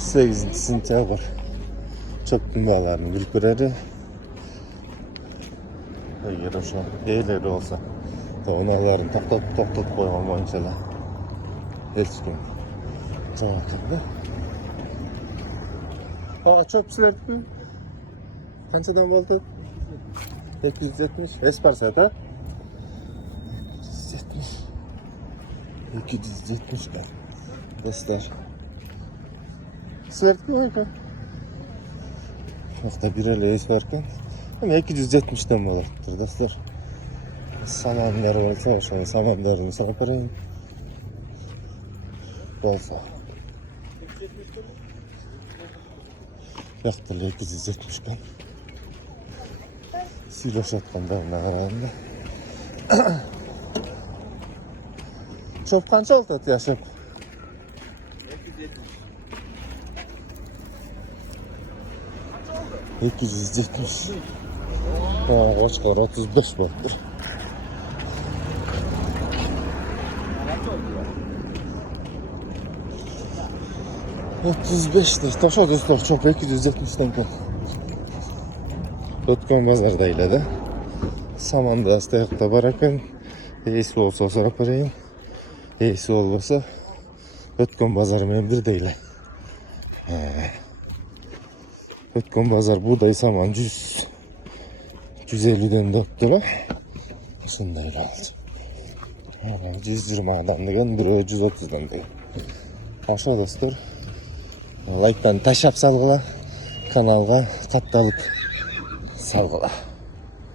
8 sentyabr çöp bağlarını bilip vereri. Eğer o şan eğleri olsa da onalarını toktat koymam boyuncalar. Hiç kim çoğaltında. Aa çöp silerdik mi? Kaçadan oldu? 270. Esparsa da 270 kan. Dostlar. Silerdik mi Hakan? Hafta bir ele esparken. Ama 270'den olacaktır dostlar. Samanlar olsa şöyle samanlarını sana parayım. Olsa. Yaktılı 270 kan. Siloş atkanlarına kararında. Çöp kança oldu yaşap? 270. Aa, kaçlar 35 baktır. ...35'dir. Taşa dostlar çok 270'den kan. Ötken bazardayla da. Samanda astayakta bırakın. Eğisi olsa sonra parayım. Eğisi olmasa ötken bazarım bir değil. Ötken bazar buğday saman 150'den döktüler. Şundayla alacağım. 120 adamlıgan biri 130'dan diyor. Aşağı dostlar. Like'tan taşap salgıla. Kanalga kattalık salgıla.